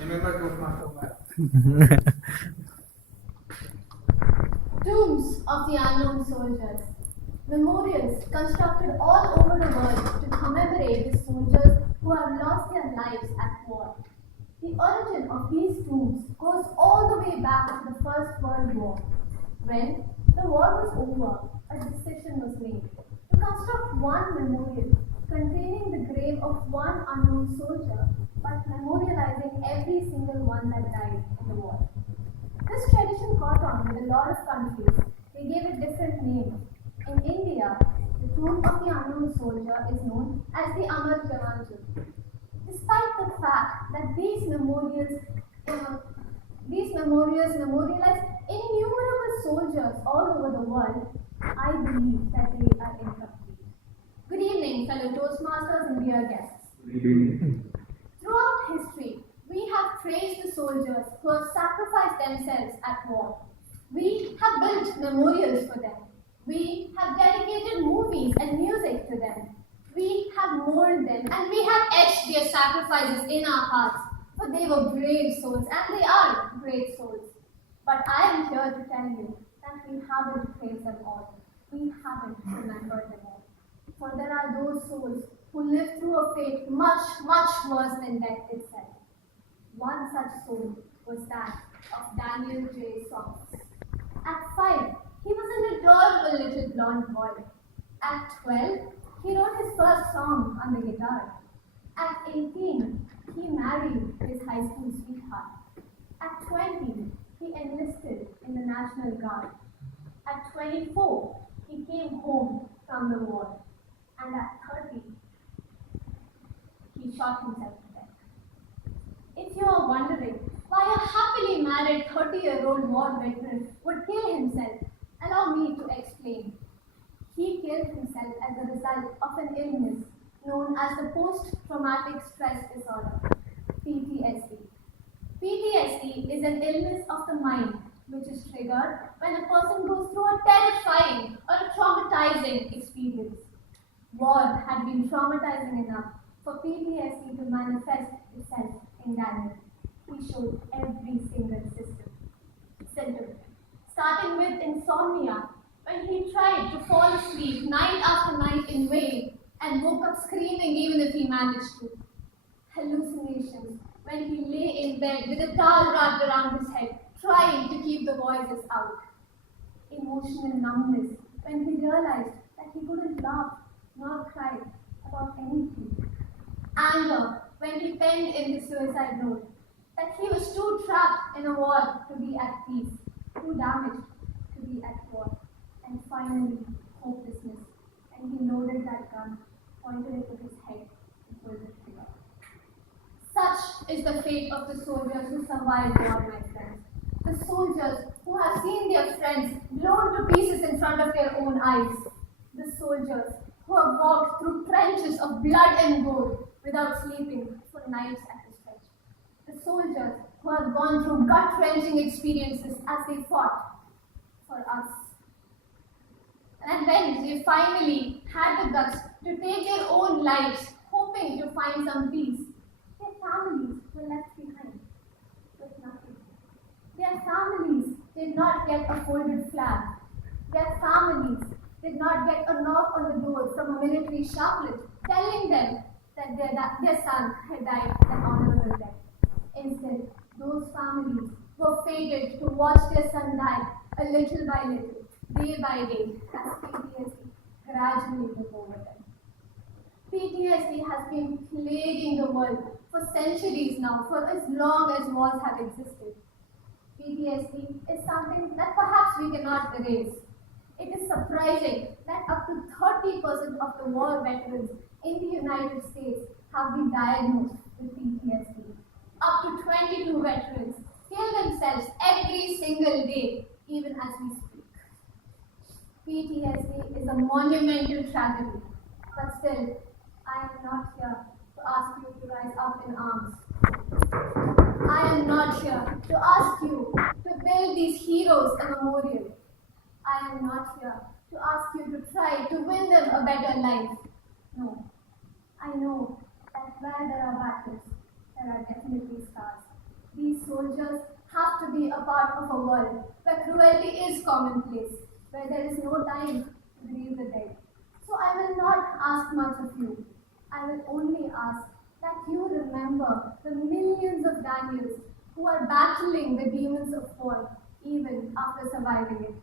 remember Toastmasters. Tombs of the unknown soldiers. Memorials constructed all over the world to commemorate the soldiers who have lost their lives at war. The origin of these tombs goes all the way back to the First World War. When the war was over, a decision was made to construct one memorial containing the grave of one unknown soldier, but memorializing every single one that died in the war. This tradition caught on with a lot of countries. They gave it different names. In India, the tomb of the unknown soldier is known as the Amar Jawan tomb. Despite the fact that these memorials memorialize innumerable soldiers all over the world, I believe that they are incomplete. Good evening, fellow Toastmasters and dear guests. Throughout history, we have praised the soldiers who have sacrificed themselves at war. We have built memorials for them. We have dedicated movies and music to them. We have mourned them and we have etched their sacrifices in our hearts, for they were brave souls and they are great souls. But I am here to tell you that we haven't praised them all. We haven't remembered them all. For there are those souls who lived through a fate much, much worse than death itself. One such soul was that of Daniel J. Songs. At 5, he was an adorable little blonde boy. At 12, he wrote his first song on the guitar. At 18, he married his high school sweetheart. At 20, he enlisted in the National Guard. At 24, he came home from the war. And at 30, he shot himself to death. If you are wondering why a happily married 30-year-old war veteran would kill himself, allow me to explain. He killed himself as a result of an illness known as the post-traumatic stress disorder, PTSD. PTSD is an illness of the mind which is triggered when a person goes through a terrifying or a traumatizing experience. War had been traumatizing enough for PTSD to manifest itself in Daniel. He showed every single symptom, starting with insomnia, when he tried to fall asleep night after night in vain and woke up screaming even if he managed to. Hallucinations, when he lay in bed with a towel wrapped around his head, trying to keep the voices out. Emotional numbness, when he realized that he couldn't laugh nor cry about anything. Anger, when he penned in his suicide note that he was too trapped in a war to be at peace, too damaged to be at war. And finally, hopelessness, and he loaded that gun, pointed it to his head, and pulled the trigger. Such is the fate of the soldiers who survived war, my friends. The soldiers who have seen their friends blown to pieces in front of their own eyes. The soldiers who have walked through trenches of blood and gore without sleeping for nights at a stretch. The soldiers who have gone through gut-wrenching experiences as they fought for us. And when they finally had the guts to take their own lives, hoping to find some peace, their families were left behind with nothing. Their families did not get a folded flag. Their families did not get a knock on the door from a military chaplain telling them that their son had died an honorable death. Instead, those families were fated to watch their son die a little by little, day by day, as PTSD gradually took over them. PTSD has been plaguing the world for centuries now, for as long as wars have existed. PTSD is something that perhaps we cannot erase. It is surprising that up to 30% of the war veterans in the United States have been diagnosed with PTSD. Up to 22 veterans kill themselves every single day, even as we speak. PTSD is a monumental tragedy, but still, I am not here to ask you to rise up in arms. I am not here to ask you to build these heroes a memorial. I am not here to ask you to try to win them a better life. No, I know that where there are battles, there are definitely scars. soldiers have to be a part of a world where cruelty is commonplace, where there is no time to grieve the dead. So I will not ask much of you. I will only ask that you remember the millions of Daniels who are battling the demons of war even after surviving it.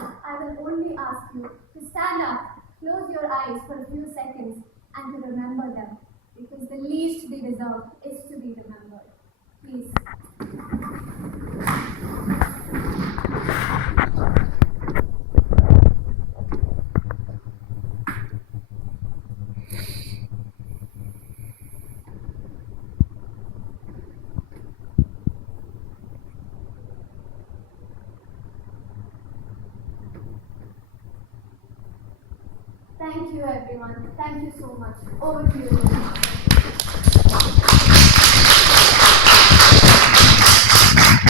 I will only ask you to stand up, close your eyes for a few seconds, and to remember them, because the least they deserve is to be remembered. Please. Thank you, everyone. Thank you so much. Over to you.